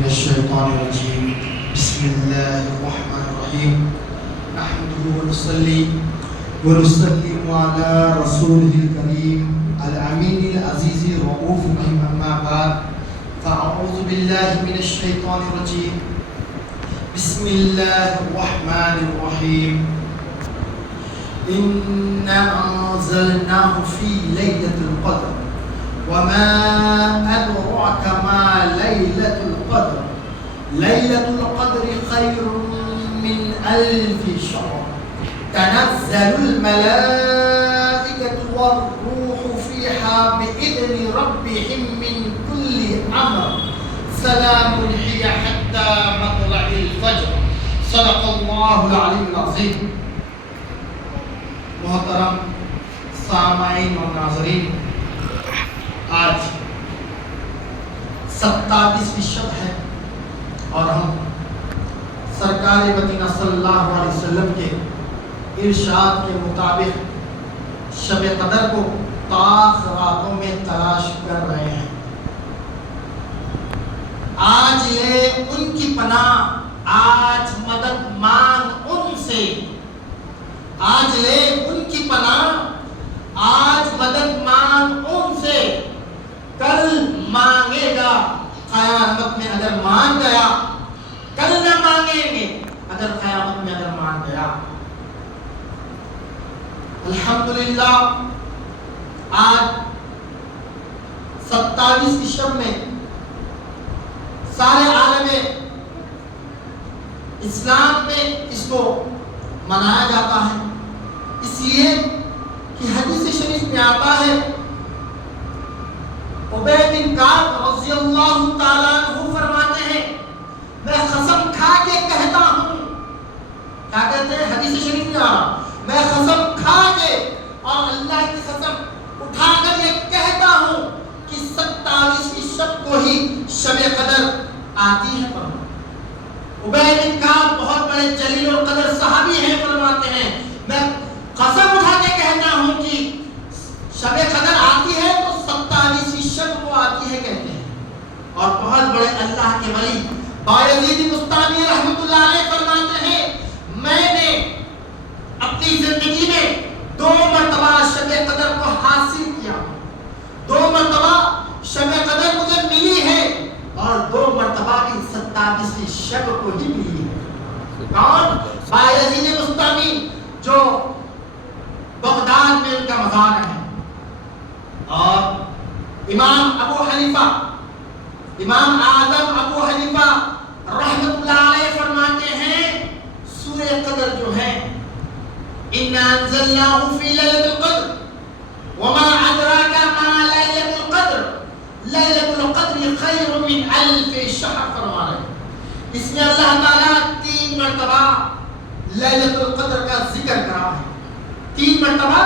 من الشيطان الرجيم بسم الله الرحمن الرحيم نحمده ونصلي ونسلم على رسوله الكريم الأمين العزيز الرؤوف الرحيم أما بعد فأعوذ بالله من الشيطان الرجيم بسم الله الرحمن الرحيم إنا أنزلناه في ليلة القدر وما أدراك ما ليلة القدر ليلة القدر خير من 1000 شهر تنزل الملائكة والروح فيها بإذن ربهم من كل أمر سلام هي حتى مطلع الفجر صدق الله العلي العظيم. محترم سامعین اور ناظرین، آج 27ویں شب ہے اور ہم سرکار مدینہ صلی اللہ علیہ وسلم کے ارشاد کے مطابق شب قدر کو طاق راتوں میں تلاش کر رہے ہیں. آج لے ان کی پناہ، آج مدد مانگ ان سے، آج لے ان کی پناہ، آج مدد مانگ ان سے، کل مانگے گا قیامت میں اگر مان گیا، کل نہ مانگیں گے اگر قیامت میں اگر مان گیا. الحمدللہ آج 27ویں شب میں سارے عالم اسلام میں اس کو منایا جاتا ہے، اس لیے کہ حدیث شریف میں آتا ہے ابی بن کعب رضی اللہ تعالیٰ عنہ فرماتے ہیں میں قسم کھا کے کہتا ہوں، کیا کہتے ہیں حدیث شریف میں آ میں قسم کھا کے اور اللہ کی قسم اٹھا کر یہ کہتا ہوں کہ 27ویں شب کو ہی شب قدر آتی ہے. ابی بن کعب بہت بڑے جلیل القدر صحابی ہیں، فرماتے ہیں میں قسم اٹھا کے کہتا ہوں کہ شب قدر آتی ہے تو 27ویں شب کو آتی ہے کہتے ہیں. اور بہت بڑے اللہ کے ولی بایزید بستامی رحمۃ اللہ علیہ فرماتے ہیں میں نے اپنی زندگی میں 2 مرتبہ شب قدر کو حاصل کیا، 2 مرتبہ شب قدر مجھے ملی ہے اور 2 مرتبہ بھی 27ویں شب کو ہی ملی ہے. کون؟ بایزید بستامی جو بغداد میں ان کا مزار ہے. اور امام اعظم ابو حنیفہ رحمۃ اللہ علیہ فرماتے ہیں سورہ قدر جو ہے اِنَّا أَنزَلْنَاهُ فِي لَيْلَةِ الْقَدْرِ وَمَا أَدْرَاكَ مَا لَيْلَةُ الْقَدْرِ لَيْلَةُ الْقَدْرِ خَيْرٌ مِنْ 1000 شَهْرٍ فرما رہے ہیں. اس میں اللہ تعالیٰ 3 مرتبہ لیلۃ القدر کا ذکر کرا ہے، 3 مرتبہ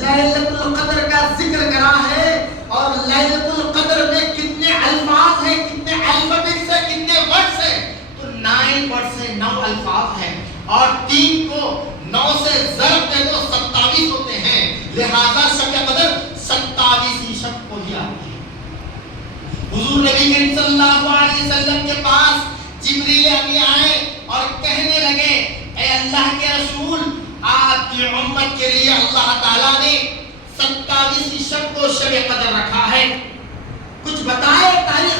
لیلۃ القدر کا ذکر کرا ہے. اور لیلۃ القدر میں کتنے الفاظ ہیں، کتنے الفابیٹس ہیں، کتنے ورڈز ہیں؟ تو 9 ورڈز ہیں، 9 الفاظ ہیں اور 3 کو 9 سے ضرب دے تو 27 ہوتے ہیں. لہذا شب قدر 27ویں شب کو ہی آتی ہے. حضور نبی کریم صلی اللہ علیہ وسلم کے پاس جبریل امین آئے اور کہنے لگے اے اللہ کے رسول آپ کی امت کے لیے اللہ تعالیٰ نے 27ویں شب کو شب قدر رکھا ہے، کچھ بتائے تاریخ.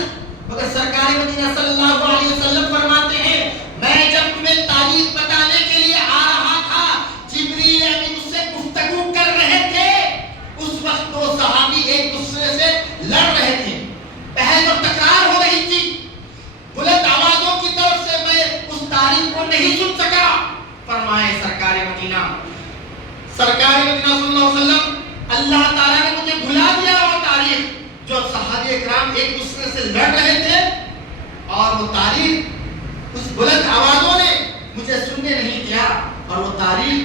مگر سرکار مدینہ صلی اللہ علیہ وسلم فرماتے ہیں میں جب تمہیں تاریخ بتانے کے لیے آ رہا تھا جبریل امین مجھ سے گفتگو کر رہے تھے. اس وقت 2 صحابی ایک دوسرے سے لڑ رہے تھے، بحث اور تکرار ہو رہی تھی. بلند آوازوں کی طرف سے میں اس تاریخ کو نہیں سن سکا. فرمائے سرکار مدینہ صلی اللہ علیہ وسلم اللہ تعالیٰ نے مجھے بھلا دیا وہ تاریخ جو صحابہ اکرام ایک دوسرے سے لڑ رہے تھے، اور وہ تاریخ اس بلند آوازوں نے مجھے سننے نہیں دیا اور وہ تاریخ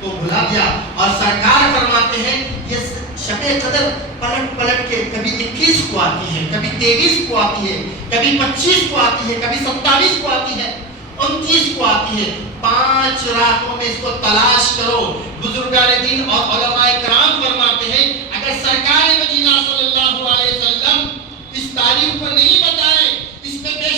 کو بھلا دیا. اور سرکار فرماتے ہیں یہ شب قدر پلٹ پلٹ کے کبھی 21 کو آتی ہے، کبھی 23 کو آتی ہے، کبھی 25 کو آتی ہے، کبھی 27 کو آتی ہے، 29 کو آتی ہے. 5 راتوں میں اس کو تلاش کرو. بزرگان دین اور علماء کرام فرماتے ہیں اگر سرکار مدینہ صلی اللہ علیہ وسلم اس تاریخ کو نہیں بتائے اس میں بے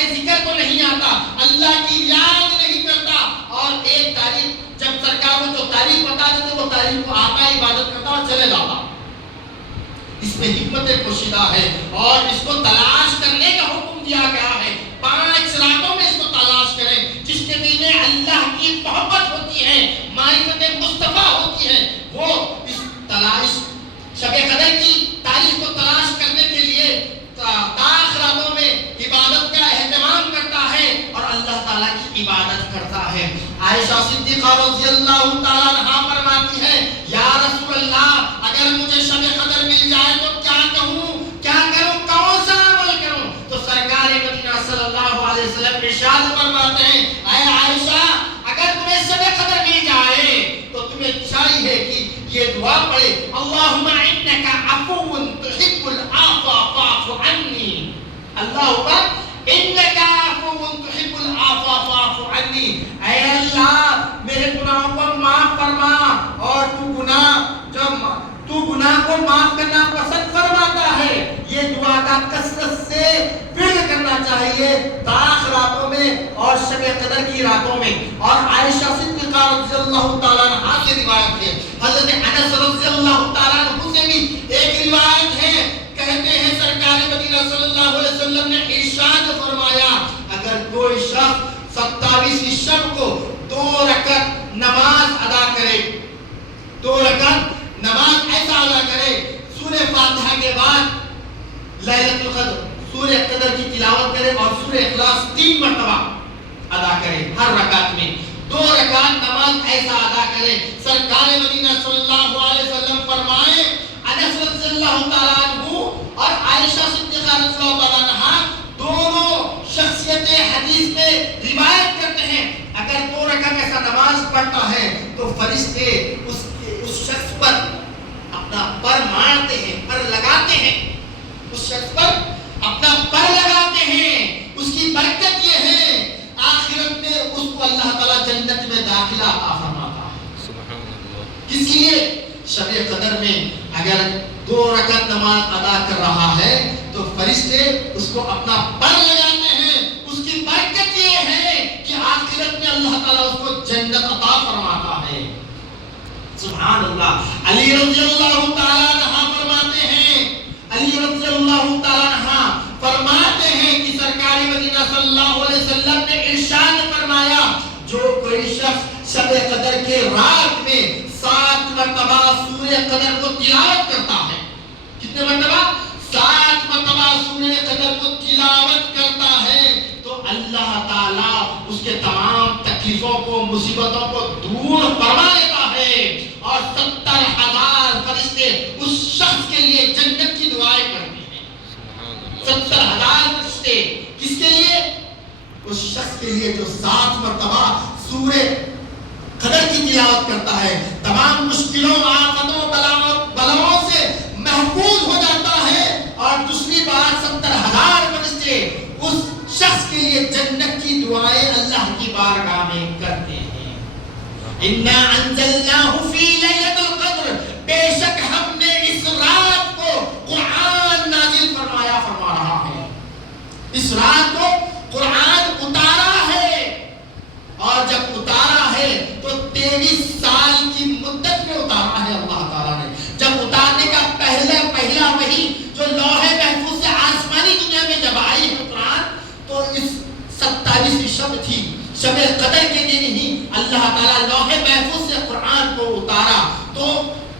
کے ذکر کو نہیں آتا، اللہ کی یاد نہیں کرتا، اور ایک تاریخ جب سرکار کو جو تاریخ بتا دیتے وہ تاریخ کو آتا عبادت کرتا اور چلے جاتا۔ اس میں حکمت پوشیدہ ہے اور اس کو تلاش کرنے کا حکم دیا گیا ہے۔ 5 راتوں میں اس کو تلاش کریں، جس کے دل میں اللہ کی محبت ہوتی ہے، معرفت مصطفیٰ ہوتی ہے، وہ اس تلاش شب قدر کی تاریخ کو تلاش کرنے کے لیے تاخ راتوں میں عبادت کا اہتمام کرتا ہے اور اللہ تعالیٰ کی عبادت کرتا ہے۔ عائشہ صدیقہ رضی اللہ تعالیٰ عنہا فرماتی ہے، یا رسول اللہ اگر مجھے شب قدر مل جائے تو کیا کہوں، کیا کروں، کون سا عمل کروں؟ تو سرکار مدینہ صلی اللہ علیہ وسلم ارشاد فرماتے ہیں، اے عائشہ اگر تمہیں شب قدر مل جائے تو تمہیں چاہیے کہ یہ دعا پڑھے، اللہم انک عفو تحب العفو فاعف عنی، اللہم انک عفو تحب العفو فاعف عنی، اے اللہ میرے گناہوں کو معاف فرما، اور تو گناہ کو معاف کرنا پسند فرماتا ہے۔ یہ دعا کا کثرت سے فعل کرنا چاہیے تاخ راتوں میں اور شب قدر کی راتوں میں۔ اور عائشہ صدیقہ رضی اللہ تعالیٰ عنہا سے روایت ہے، حضرت انس رضی اللہ تعالیٰ عنہ سے بھی ایک روایت ہے، کہتے ہیں سرکار مدینہ صلی اللہ علیہ وسلم نے ارشاد فرمایا، اگر کوئی شخص 27 شب کو 2 رکعت نماز ادا کرے، 2 رکعت نماز ایسا ادا کرے، سورہ فاتحہ کے بعد لیلۃ القدر سورہ قدر کی تلاوت کرے اور سورہ اخلاص 3 مرتبہ ادا کرے ہر رکعت میں، 2 رکعت نماز ایسا ادا کرے، سرکار مدینہ صلی اللہ علیہ وسلم فرمائے، انس رضی اللہ تعالیٰ عنہ اور عائشہ صدیقہ رضی اللہ تعالیٰ عنہا دونوں شخصیت حدیث میں روایت کرتے ہیں، اگر 2 رکعت ایسا نماز پڑھتا ہے تو فرشتے اس شخص پر اپنا پر مارتے ہیں، پر لگاتے ہیں، اس شخص پر اپنا پر لگاتے ہیں۔ اس کی برکت یہ ہے آخرت میں اس کو اللہ تعالیٰ جنت میں داخلہ عطا فرماتا ہے۔ سبحان اللہ۔ اس لیے شب قدر میں اگر 2 رکعت نماز ادا کر رہا ہے تو فرشتے اس کو اپنا پر لگاتے ہیں، اس کی برکت یہ ہے کہ آخرت میں اللہ تعالیٰ اس کو جنت عطا فرماتا ہے۔ سبحان اللہ۔ علی رضی اللہ تعالیٰ عنہ فرماتے ہیں، علی رضی اللہ تعالیٰ عنہ فرماتے ہیں کہ سرکار مدینہ صلی اللہ علیہ وسلم نے ارشاد فرمایا، جو کوئی شخص شب قدر کے رات میں 7 مرتبہ سورہ قدر کو تلاوت کرتا ہے، کتنے مرتبہ؟ 7 مرتبہ سورہ قدر کو تلاوت کرتا ہے تو اللہ تعالیٰ اس کے تمام تکلیفوں کو، مصیبتوں کو دور فرما لیتا ہے، اور 70,000 فرشتے اس شخص کے لیے جنت کی دعائیں کرتے ہیں۔ 70,000 فرشتے کس کے لیے؟ اس شخص کے لیے جو 7 مرتبہ سورہ قدر کی تلاوت کرتا ہے، تمام مشکلوں، آفتوں، بلاؤں سے محفوظ ہو جاتا ہے، اور دوسری بات 70,000 فرشتے اس شخص کے لیے جنت کی دعائیں اللہ کی بارگاہ میں کرتے ہیں۔ اِنَّا أَنزَلْنَاهُ فِي لَيْلَةِ الْقَدْرِ، بے شک ہم نے اس رات کو قرآن نازل فرما رہا ہے، اس رات کو قرآن اتارا ہے، اور جب اتارا ہے تو 23 سال کی مدت میں اتارا ہے اللہ تعالیٰ نے۔ جب اتارنے کا پہلا وحی جو لوح محفوظ سے آسمانی دنیا میں جب آئی ہے قرآن، تو اس 27 شب تھی، شب قدر کے دن ہی اللہ تعالیٰ لوح محفوظ سے قرآن کو اتارا۔ تو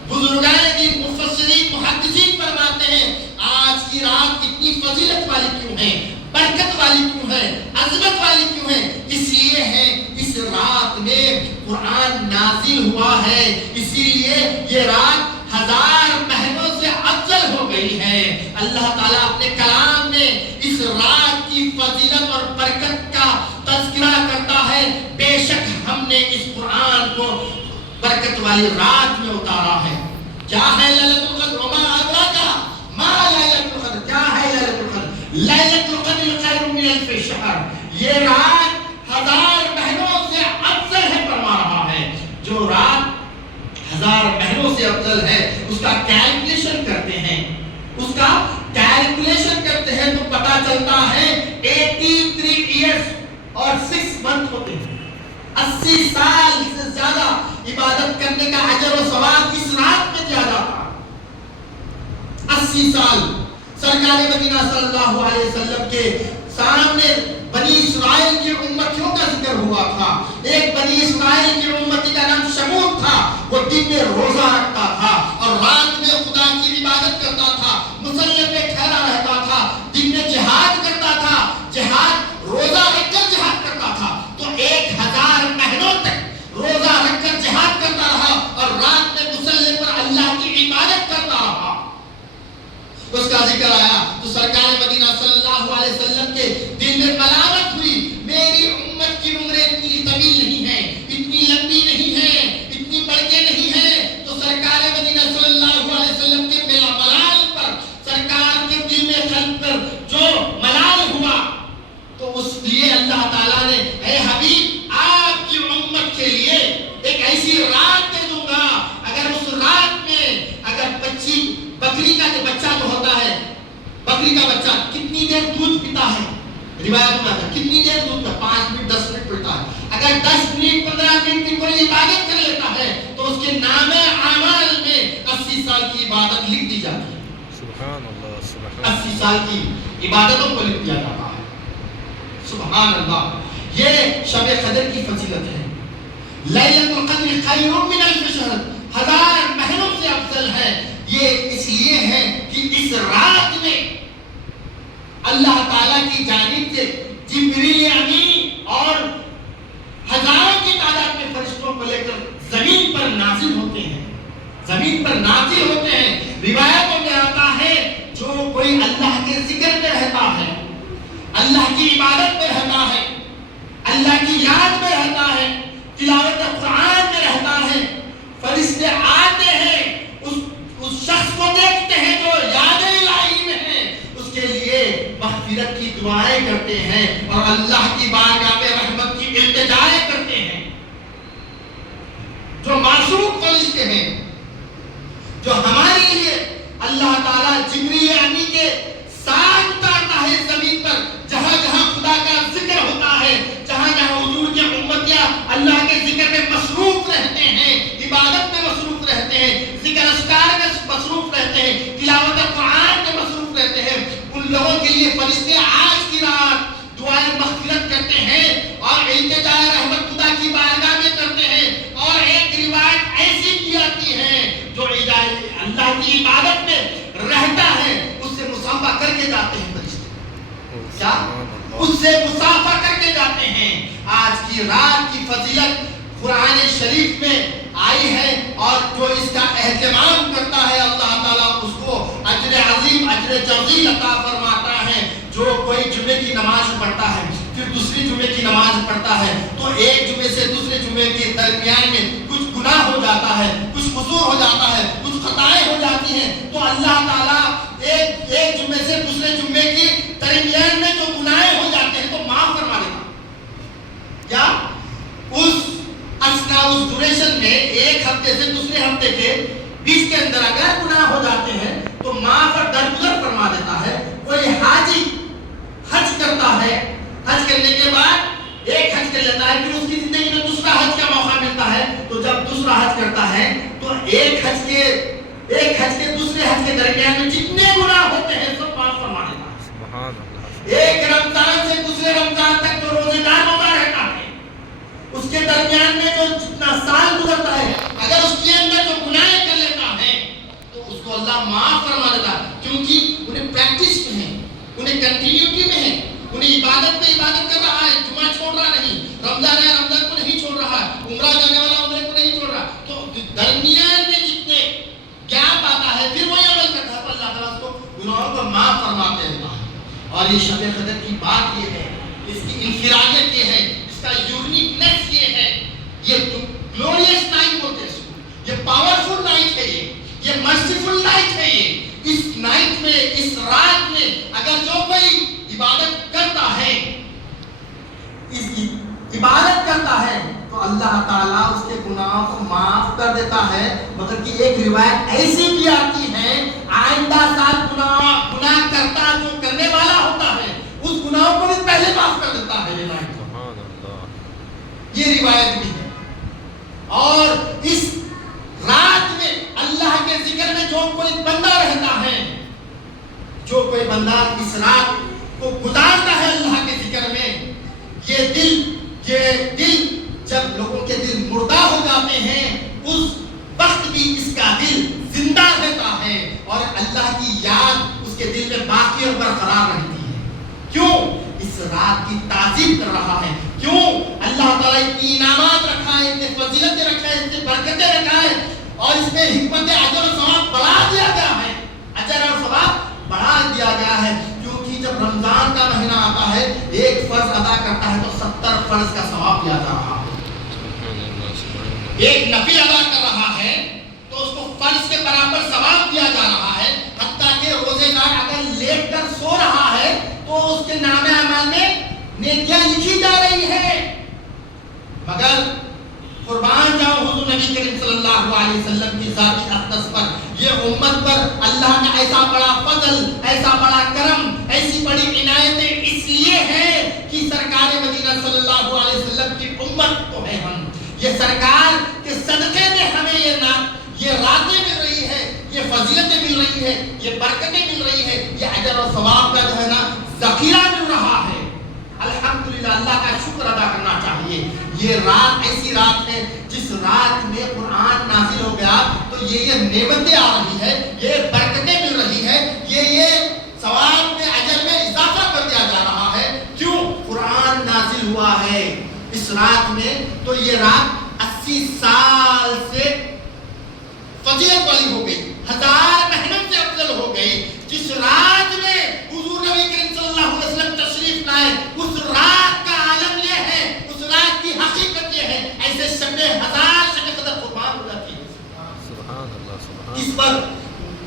بزرگان دین، مفسرین، محدثین فرماتے ہیں آج کی رات اتنی فضیلت والی کیوں ہے، برکت والی کیوں ہے، عظمت والی کیوں ہے؟ اس لیے ہے اس رات میں قرآن نازل ہوا ہے، اسی لیے یہ رات 1000 مہینوں سے افضل ہو گئی ہے۔ اللہ تعالیٰ اپنے کلام میں اس رات کی فضیلت اور برکت کا تذکرہ کرتا ہے، بے شک ہم نے اس قرآن کو برکت والی رات میں اتارا ہے۔ کیا ہے لیلۃ القدر؟ وما ادراک ما لیلۃ القدر؟ کیا ہے لیلۃ القدر؟ لیلۃ القدر خیر من الف شہر، یہ رات 1000 مہینوں سے افضل ہے فرما رہا ہے۔ جو رات 1000 مہینوں سے افضل ہے اس کا کیلکولیشن کرتے ہیں، تو پتا چلتا ہے 83 80 سال سے زیادہ عبادت کرنے کا اجر و ثواب اس رات میں دیا جاتا ہے۔ 80 سال سرکار مدینہ صلی اللہ علیہ وسلم کے سامنے بنی اسرائیل کی امتیوں کا ذکر ہوا تھا۔ ایک بنی اسرائیل کی امتی کا نام شمود تھا، وہ دن میں روزہ رکھتا تھا اور رات میں خدا کی عبادت کرتا تھا، مصلی پہ ٹھہرا رہتا تھا، دن میں جہاد کرتا تھا، جہاد روزہ رکھ کر جہاد کرتا تھا۔ تو 1000 مہینوں تک روزہ رکھ کر جہاد کرتا رہا اور رات میں مصلی پر اللہ کی عبادت کرتا رہا۔ اس کا ذکر آیا تو سرکار مدینہ صلی اللہ علیہ وسلم کے دل میں ملامت ہوئی، میری امت کی عمریں اتنی طویل نہیں ہیں، اتنی لمبی نہیں ہیں، اتنی بڑکے نہیں ہیں۔ تو سرکار مدینہ صلی اللہ علیہ وسلم کے ملال پر، سرکار کے دل میں قلب پر جو ملال ہوا، تو اس لیے اللہ تعالیٰ نے اے حبیب آپ کی امت کے لیے ایک ایسی رات دے دوں گا، اگر اس رات میں اگر بکری کا جو بچہ جو ہوتا ہے، بکری کا بچہ کتنی دیر دودھ پیتا ہے، روایت میں ہے کتنی دیر دودھ پیتا، 5 منٹ 10 منٹ پیتا ہے۔ اگر 10 منٹ 15 منٹ کی کوئی عبادت کر لیتا ہے تو اس کے نام اعمال میں 80 سال کی عبادت لکھ دی جاتی ہے۔ سبحان اللہ، سبحان 80 سال کی عبادتوں کو لکھ دیا جاتا ہے۔ سبحان اللہ، یہ شب قدر کی فضیلت ہے۔ لیلۃ القدر خیر من الف شہر، 1000 مہینوں سے افضل ہے۔ یہ اس لیے ہے کہ اس رات میں اللہ تعالیٰ کی جانب سے جبریل امین اور ہزاروں کی تعداد میں فرشتوں کو لے کر زمین پر نازل ہوتے ہیں، زمین پر نازل ہوتے ہیں۔ روایتوں میں آتا ہے جو کوئی اللہ کے ذکر میں رہتا ہے، اللہ کی عبادت میں رہتا ہے، اللہ کی یاد میں رہتا ہے، تلاوت قرآن میں رہتا ہے، فرشتے آتے ہیں، اس شخص کو دیکھتے ہیں جو یاد الہی میں ہے، اس کے لیے مغفرت کی دعائیں کرتے ہیں اور اللہ کی بارگاہ میں رحمت کی التجائیں کرتے ہیں۔ جو معصوم فرشتے ہیں، جو ہمارے لیے اللہ تعالیٰ جبریل امین کے ساتھ اتارتا ہے زمین پر، جہاں جہاں خدا کا ذکر ہوتا ہے، جہاں جہاں حضور کے امتیاں اللہ کے ذکر میں مصروف رہتے ہیں، عبادت میں مصروف رہتے ہیں، ذکر اذکار میں مصروف رہتے ہیں، تلاوت قرآن میں مصروف رہتے ہیں، ان لوگوں کے لیے فرشتے آج کی رات دعائیں مغفرت کرتے ہیں اور التجائے رحمت خدا کی بارگاہ میں کرتے ہیں۔ اور ایک روایت ایسی بھی آتی ہے جو اللہ کی عبادت میں رہتا ہے، اس سے مصافحہ کر کے جاتے ہیں فرشتے، کیا اس سے مصافحہ کر کے جاتے ہیں۔ آج کی رات کی فضیلت قرآن شریف میں آئی ہے اور جو اس کا اہتمام کرتا ہے اللہ تعالیٰ اس کو اجر عظیم اجر جزیل عطا فرماتا ہے۔ جو کوئی جمعے کی نماز پڑھتا ہے پھر دوسری جمعے کی نماز پڑھتا ہے تو ایک جمعے سے دوسرے جمعے کے درمیان میں کچھ گناہ ہو جاتا ہے، کچھ قصور ہو جاتا ہے، کچھ خطائیں ہو جاتی ہیں، تو اللہ تعالیٰ ایک جمعے سے دوسرے جمعے کے درمیان میں جو گناہ ہو جاتے ہیں تو معاف فرما دیتا۔ کیا اس ڈوریشن میں ایک ہفتے سے دوسرے ہفتے کے بیچ کے اندر اگر گناہ ہو جاتے ہیں تو معاف اور درگزر فرما دیتا ہے۔ کوئی حاجی حج کرتا ہے، حج کرنے کے بعد ایک حج کر لیتا ہے، پھر اس کی زندگی میں دوسرا حج کا موقع ملتا ہے، تو جب دوسرا حج کرتا ہے تو ایک حج کے دوسرے حج کے درمیان میں جتنے گناہ ہوتے ہیں سب معاف فرما دیتا ہے۔ ایک رمضان سے دوسرے رمضان تک جو روزے دار ہوتا رہتا ہے، اس کے درمیان میں جو جتنا سال گزرتا ہے، اگر اس کے اندر جو گناہ کر لیتا ہے تو اس کو اللہ معاف فرما دیتا ہے، کیونکہ انہیں پریکٹس میں ہے، انہیں کنٹینیوٹی میں ہے، انہیں عبادت میں عبادت کر رہا ہے، جمعہ چھوڑ رہا نہیں، رمضان ہے رمضان کو نہیں چھوڑ رہا ہے، عمرہ جانے والا عمرے کو نہیں چھوڑ رہا، تو درمیان میں جتنے گیپ آتا ہے پھر وہی عمل کرتا ہے تو اللہ تعالیٰ اس کو گناہوں کو معاف فرماتے ہیں۔ اور یہ شب قدر کی بات یہ ہے، اس کی انفرادیت یہ ہے، اس کا یونیکنیس یہ ہے، یہ گلوریس نائٹ بولتے ہیں اس کو، یہ پاورفل نائٹ ہے، یہ مرسیفل نائٹ ہے۔ یہ اس نائٹ میں، اس رات میں اگر جو کوئی عبادت کرتا ہے، عبادت کرتا ہے تو اللہ تعالیٰ اس کے گناہوں کو معاف کر دیتا ہے۔ مگر کہ ایک روایت ایسی بھی آتی ہے آئندہ سال گناہ کرتا جو کرنے والا ہوتا ہے اس گناہوں کو بھی پہلے معاف کر دیتا ہے۔ یہ روایت یہ دل جب لوگوں کے دل مردہ ہو جاتے ہیں اس وقت بھی اس کا دل زندہ رہتا ہے اور اللہ کی یاد اس کے دل میں باقی اور برقرار رہتی ہے. کیوں؟ اس رات کی تعظیم کر رہا ہے. کیوں؟ اللہ تعالیٰ اتنی انعامات رکھا ہے, اتنے فضیلتیں رکھا ہے, اتنے برکتیں رکھا ہے اور اس میں حکمت اجر و ثواب بڑھا دیا گیا ہے. اجر اور ثواب بڑھا دیا گیا ہے کیونکہ جب رمضان کا مہینہ آتا ہے ایک فرض ادا کرتا ہے تو 70 فرض کا ثواب دیا جا رہا ہے. ایک نفل ادا کر رہا ہے تو اس کو فرض کے برابر ثواب دیا جا رہا ہے. حتیٰ کہ روزے دار اگر لیٹ کر سو رہا ہے تو اس کے نام اعمال میں نیکیاں لکھی جا رہی ہیں. مگر قربان جاؤ حضور نبی کریم صلی اللہ علیہ وسلم کی ذاتی اقدس پر, یہ امت پر اللہ کا ایسا بڑا فضل, ایسا بڑا کرم, ایسی بڑی عنایتیں اس لیے ہیں کہ سرکار مدینہ صلی اللہ علیہ وسلم کی امت تو ہے ہم. یہ سرکار کے صدقے میں ہمیں یہ راتیں مل رہی ہے, یہ فضیلتیں مل رہی ہے, یہ برکتیں مل رہی ہے, یہ اجر اور ثواب کا جو ہے نا ذخیرہ مل رہا ہے. الحمدللہ اللہ کا شکر ادا کرنا چاہیے. یہ رات ایسی رات ہے جس رات میں قرآن نازل ہو گیا تو یہ نعمتیں آ رہی ہے, یہ برکتیں مل رہی ہے, یہ ثواب میں اجر میں اضافہ کر دیا جا رہا ہے. کیوں؟ قرآن نازل ہوا ہے اس رات میں تو یہ رات 80 سال سے فضیلت والی ہو گئی, 1000 مہینوں سے افضل ہو گئی. جس رات میں حضور نبی کریم صلی اللہ علیہ وسلم تشریف لائے اس رات کا عالم یہ ہے, اس رات کی حقیقت یہ ہے. ایسے شب 1000 شب قدر قربان ہو جاتی ہے. سبحان اللہ سبحان. اس پر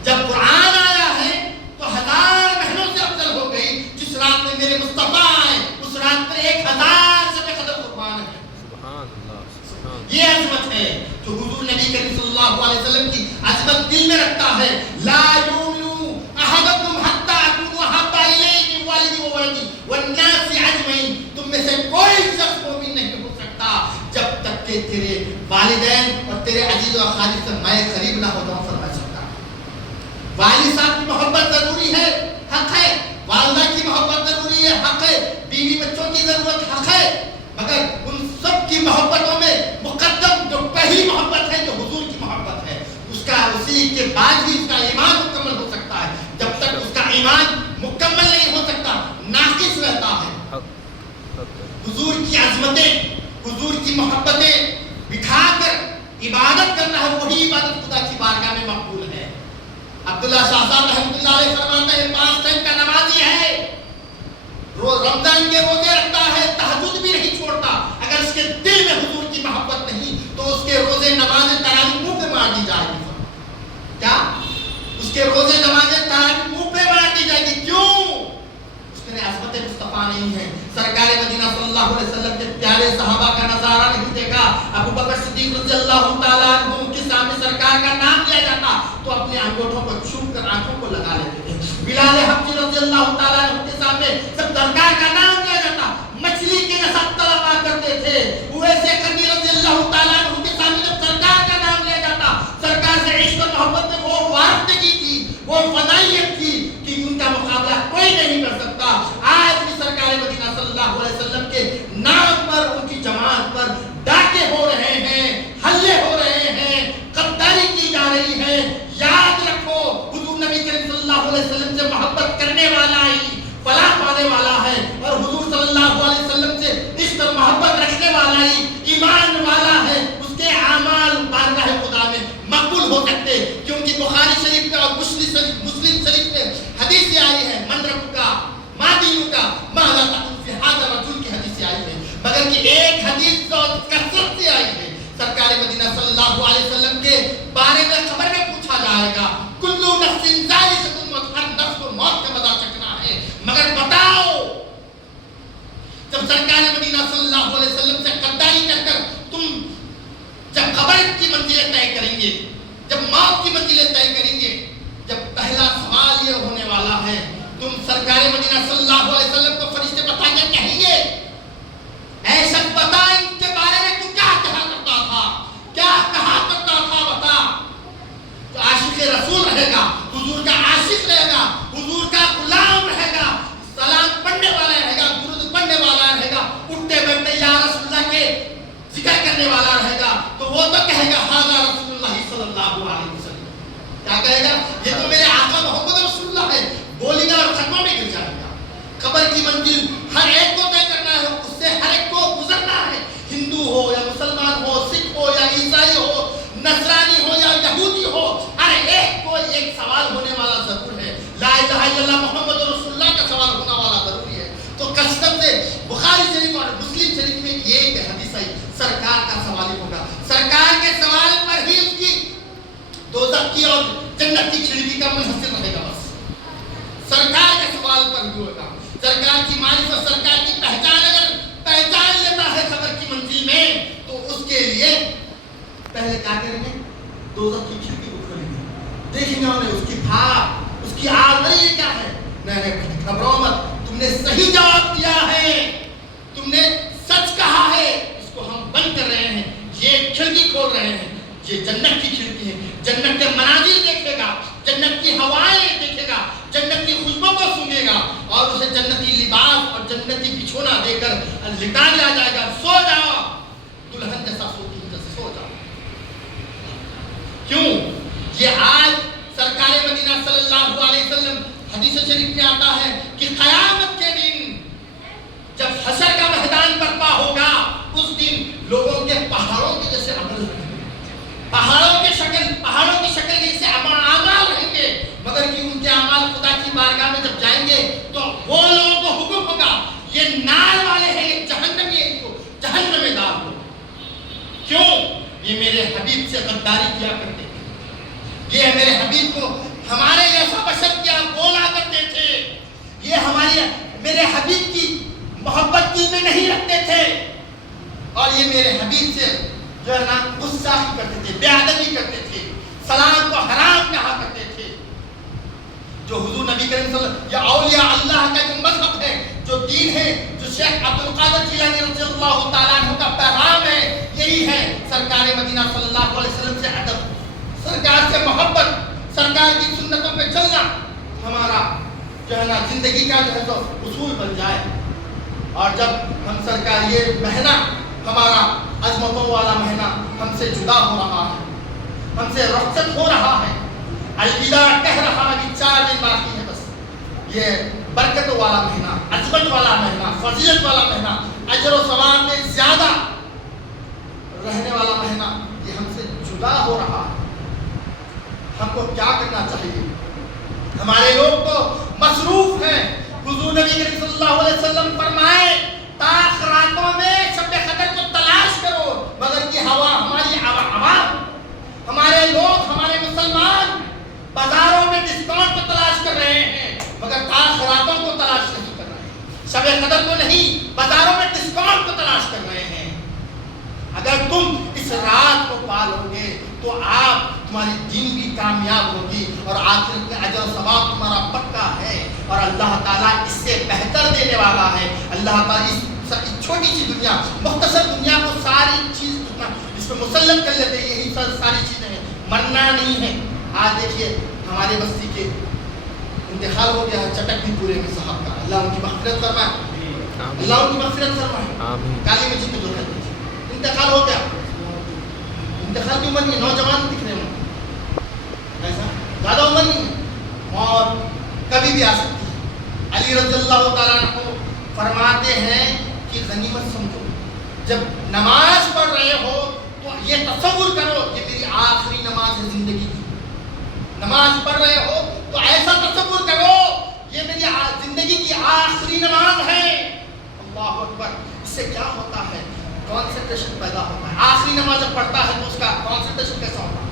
جب قرآن آیا ہے تو 1000 مہینوں سے افضل ہو گئی. جس رات میں میرے مصطفیٰ آئے اس رات میں 1000 شب قدر قربان ہے. سبحان اللہ سبحان. یہ عظمت ہے جو حضور نبی کریم صلی اللہ علیہ وسلم کی عظمت دل میں رکھتا ہے. لا یؤمنو احدکم حتی اکون احب الیہ من والدی و ولدی والناس اجمعین. تم میں سے کوئی شخص مومن نہیں ہو سکتا جب تک کہ تیرے والدین اور تیرے عزیز و اقارب سے میں قریب نہ ہو جاؤں. فرما سکتا والد صاحب کی محبت ضروری ہے, حق ہے. والدہ کی محبت ضروری ہے, حق ہے. بیوی بچوں کی ضرورت حق ہے. مگر ان سب کی محبتوں میں مقدم جو پہلی محبت ہے جو حضور کی محبت ہے, اسی کے بعد ہی اس کا ایمان مکمل ہو سکتا ہے. جب تک اس کا ایمان مکمل نہیں ہو سکتا ناقص رہتا ہے. حضور کی عظمتیں, حضور کی محبتیں دکھا کر عبادت کرنا ہے, وہی عبادت خدا کی بارگاہ میں مقبول ہے. عبداللہ شاہ صاحب رحمۃ اللہ علیہ فرماتے ہیں 5 ٹائم کا نمازی ہے, رمضان کے روزے رکھتا ہے, تہجد بھی نہیں چھوڑتا. اگر اس کے دل میں حضور کی محبت نہیں تو اس کے روزے نمازیں تراویح منہ پہ مار دی جائے گی. کیا اس کے روزے نمازیں تراویح منہ پہ مار دی جائے گی؟ کیوں؟ اس میں عظمت مصطفیٰ نہیں ہے. سرکار مدینہ صلی اللہ علیہ وسلم کے پیارے صحابہ کا نظارہ نہیں دیکھا. ابو بکر صدیق رضی اللہ تعالیٰ عنہ کے سامنے سرکار کا نام لیا جاتا تو اپنے انگوٹھوں کو چھو کر آنکھوں کو لگا لیتے ہیں. بلال حبشی رضی اللہ تعالیٰ عنہ کے سامنے سب سرکار کا نام لیا جاتا, مچھلی کے نسب طلبا کرتے تھے. ویسے قدیر رضی اللہ تعالیٰ عنہ کے سامنے جب سرکار کا نام لیا جاتا, سرکار سے عشق و محبت میں وہ وارفتگی تھی, وہ فضائیت تھی کہ ان کا مقابلہ کوئی نہیں کر سکتا. آج بھی سرکار مدینہ صلی اللہ علیہ وسلم کے نام پر, ان کی جماعت پر ڈاکے ہو رہے ہیں, حملے ہو رہے ہیں, غداری کی جا رہی ہے. یاد رکھو حضور نبی کریم صلی اللہ علیہ وسلم سے محبت کرنے والا ہی فلاح پانے والا ہے, اور حضور صلی اللہ علیہ وسلم سے عشق اور محبت رکھنے والا ہی ایمان والا ہے. اس کے اعمال بارگاہ خدا میں مقبول ہو سکتے, کیونکہ بخاری شریف میں اور مسلم شریف میں حدیث آئی ہے, من رب کا ما دین کا ما لا تقل فی ھذا الرجل کی حدیث آئی ہے. مگر کہ ایک حدیث جو کثرت سے آئی ہے, سرکار مدینہ صلی اللہ علیہ وسلم کے بارے میں خبر میں پوچھا جائے گا, کلو نفس ذائقۃ الموت, ہر نفس کو موت کا مزہ چکھنا ہے. مگر بتاؤ جب سرکار مدینہ صلی اللہ علیہ وسلم سے غداری کر کر تم جب قبر کی منزلیں طے کریں گے, جب موت کی منزلیں طے کریں گے, جب پہلا سوال یہ ہونے والا ہے, تم سرکار مدینہ صلی اللہ علیہ وسلم کو فرشتے بتا کے کہیں گے اے شخص بتا ان کے بارے میں تو کیا کہا کرتا تھا, کیا کہا کرتا تھا, بتا. تو عاشق رسول کرنے والا رہے گا تو وہ تو کہے گا ھذا رسول اللہ صلی اللہ علیہ وسلم. کیا کہے گا؟ یہ تو میرے آقا محمد رسول اللہ ہے. بولے گا اور خطبہ میں گر جائے گا. قبر کی منزل ہر ایک کو طے کرنا ہے, اس سے ہر ایک کو گزرنا ہے. ہندو ہو یا مسلمان ہو, سکھ ہو یا عیسائی ہو, نصرانی ہو یا یہودی ہو, ہر ایک کو ایک سوال ہونے والا ضرور ہے. لا الہ الا اللہ محمد رسول اللہ کا سوال ہونا والا ضروری ہے. تو کثرت سے بخاری شریف اور مسلم شریف میں یہ ایک حدیث ہے, سرکار کا سوال ہی ہوگا. سرکار کے سوال پر ہی اس کی دوزخ کی اور جنت کی کھڑکی کا منحصر رہے گا. بس سرکار کے سوال پر ہی ہوگا. سرکار کی معرفت, سرکار کی پہچان اگر پہچان لیتا ہے قبر کی منزل میں, تو اس کے لیے پہلے کیا کریں گے؟ دوزخ کی کھڑکی کو کھولیں گے, دیکھیں گے انہیں اس کی بھاپ, اس کی آگ. ارے یہ کیا ہے؟ نہیں گھبراؤ مت, تم نے صحیح جواب دیا ہے, تم نے سچ کہا ہے. اس کو ہم بند کر رہے ہیں, یہ کھڑکی کھول رہے ہیں. یہ جنت کی کھڑکی ہے. جنت کے مناظر دیکھے گا, جنت کی ہوائیں دیکھے گا, جنت کی خوشبو کو سونگے گا, اور اسے جنتی لباس اور جنتی بچھونا دے کر لٹا دیا جائے گا. سو جاؤ, دلہن جیسا سوتی ہوں جیسے سو جاؤ. کیوں؟ یہ آج سرکار مدینہ صلی اللہ علیہ وسلم حدیث شریف میں آتا ہے کہ قیامت کے دن جب حشر کا میدان برپا ہوگا, اس دن لوگوں کے پہاڑوں کے جیسے عمل رہیں گے, پہاڑوں کی شکل جیسے اعمال رہیں گے, مگر کہ ان کے اعمال خدا کی بارگاہ میں جب جائیں گے تو وہ لوگوں کو حکم ہوگا, یہ نار والے ہیں, یہ جہنمی ہے, ان کو جہنم میں ڈال دو. کیوں؟ یہ میرے حبیب سے غداری کیا کرتے تھے, یہ میرے حبیب کو ہمارے جیسا بشر کیا بولا کرتے تھے, یہ میرے حبیب کی محبت دل میں نہیں رکھتے تھے, اور یہ میرے حبیب سے جو ہے نا غصہ ہی کرتے تھے, بے ادبی کرتے تھے, سلام کو حرام کہا کرتے تھے. جو حضور نبی کریم صلی اللہ علیہ وسلم یا اولیاء اللہ کا جو مذہب ہے, جو دین ہے, جو شیخ عبد القادر جیلانی رضی اللہ تعالیٰ عنہ کا پیغام ہے, یہی ہے سرکار مدینہ صلی اللہ علیہ وسلم سے ادب, سرکار سے محبت, سرکار کی سنتوں پہ چلنا ہمارا جو ہے نا زندگی کا جو ہے تو اصول بن جائے. اور جب ہم سرکار یہ مہینہ ہمارا عظمتوں والا مہینہ ہم سے جدا ہو رہا ہے, ہم سے رخصت ہو رہا ہے, الوداع کہہ رہا ہے, 4 دن باقی ہے بس. یہ برکت والا مہینہ, عظمت والا مہینہ, فضیلت والا مہینہ, اجر و ثواب میں زیادہ رہنے والا مہینہ, یہ ہم سے جدا ہو رہا ہے. ہم کو کیا کرنا چاہیے؟ ہمارے لوگ تو مصروف ہیں. حضور نبی کریم صلی اللہ علیہ وسلم فرمائے تاخ راتوں میں شب قدر کو تلاش کرو, مگر یہ ہوا ہماری عوام, ہمارے لوگ, ہمارے مسلمان بازاروں میں ڈسکاؤنٹ کو تلاش کر رہے ہیں, مگر تاخ راتوں کو تلاش نہیں کر رہے ہیں. شب قدر کو نہیں, بازاروں میں ڈسکاؤنٹ کو تلاش کر رہے ہیں. اگر تم اس رات کو پالو گے تو تمہاری دین بھی کامیاب ہوگی, اور آخرت میں اجر و ثواب تمہارا پکا ہے, اور اللہ تعالیٰ اس سے بہتر دینے والا ہے. اللہ تعالیٰ اس چھوٹی سی دنیا, مختصر دنیا کو ساری چیز اس پہ مسلط کر لیتے ہیں. یہی ساری چیزیں ہیں, مرنا نہیں ہے. آج دیکھیے ہمارے بستی کے انتقال ہو گیا ہے چٹک بھی پورے میں صاحب کا, اللہ ان کی مغفرت فرمائے, اللہ ان کی مغفرت فرمائے. کالی مسجد میں جو رہتے تھے انتقال ہو گیا. انتقال کی عمر نہیں, نوجوان دکھ رہے ہیں, ایسا زیادہ عمر نہیں ہے, اور کبھی بھی آ سکتی ہے. علی رضی اللہ تعالیٰ عنہ فرماتے ہیں کہ غنیمت سمجھو, جب نماز پڑھ رہے ہو تو یہ تصور کرو یہ میری آخری نماز ہے زندگی کی. نماز پڑھ رہے ہو تو ایسا تصور کرو یہ میری زندگی کی آخری نماز ہے. اللہ اکبر. اس سے کیا ہوتا ہے؟ کانسنٹریشن پیدا ہوتا ہے. آخری نماز جب پڑھتا ہے تو اس کا کانسنٹریشن کیسا ہوتا ہے؟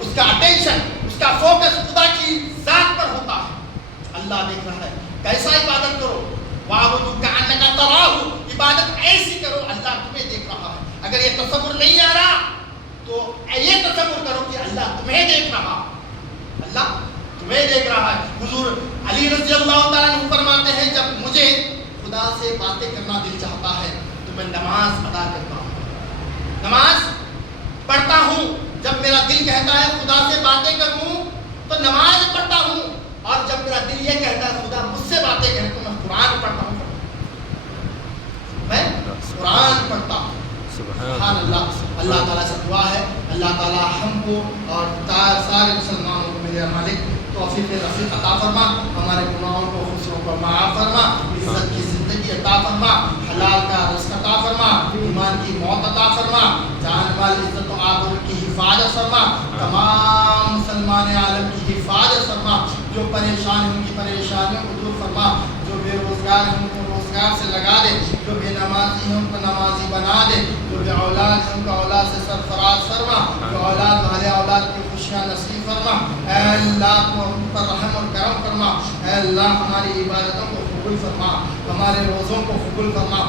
اس کا اٹینشن, اس کا فوکس خدا کی ذات پر ہوتا ہے. اللہ دیکھ رہا ہے. کیسا عبادت کرو, وَاعْبُدْ كَأَنَّكَ تَرَاهُ, عبادت ایسی کرو اللہ تمہیں دیکھ رہا ہے. اگر یہ تصور نہیں آ رہا تو یہ تصور کرو کہ اللہ تمہیں دیکھ رہا, اللہ تمہیں دیکھ رہا ہے. حضور علی رضی اللہ تعالیٰ عنہ فرماتے ہیں جب مجھے خدا سے باتیں کرنا دل چاہتا ہے تو میں نماز ادا کرتا ہوں, نماز پڑھتا ہوں. جب میرا دل کہتا ہے خدا سے باتیں کروں تو نماز پڑھتا ہوں, اور جب میرا دل یہ کہتا ہے خدا مجھ سے باتیں کرے تو میں قرآن پڑھتا ہوں. میں قرآن پڑھتا ہوں. سبحان اللہ. اللہ تعالیٰ سے دعا ہے اللہ تعالیٰ ہم کو اور سارے مسلمانوں کو میرے مالک توفیق رفیق عطا فرما, ہمارے گناہوں کو خسروں کو معاف فرما, عزت کی زندگی عطا فرما, حلال کا رزق عطا فرما, ایمان کی موت عطا فرما, جان مال عزت و آبرو کی حفاظت فرما, تمام مسلمان عالم کی حفاظت فرما, جو پریشان ہیں ان کی پریشانیوں کو دور فرما, جو بے روزگار ہیں ان کو روزگار سے لگا دے, جو بے نمازی ہیں ان کو نمازی بنا دے, جو بے اولاد ہیں ان کو اولاد سے سرفراز فرما, جو اولاد والے اولاد کی خوشیاں نصیب فرما. اے اللہ تو ہم پر رحم اور کرم فرما. اے اللہ ہماری عبادتوں کو قبول فرما, ہمارے روزوں کو قبول فرما,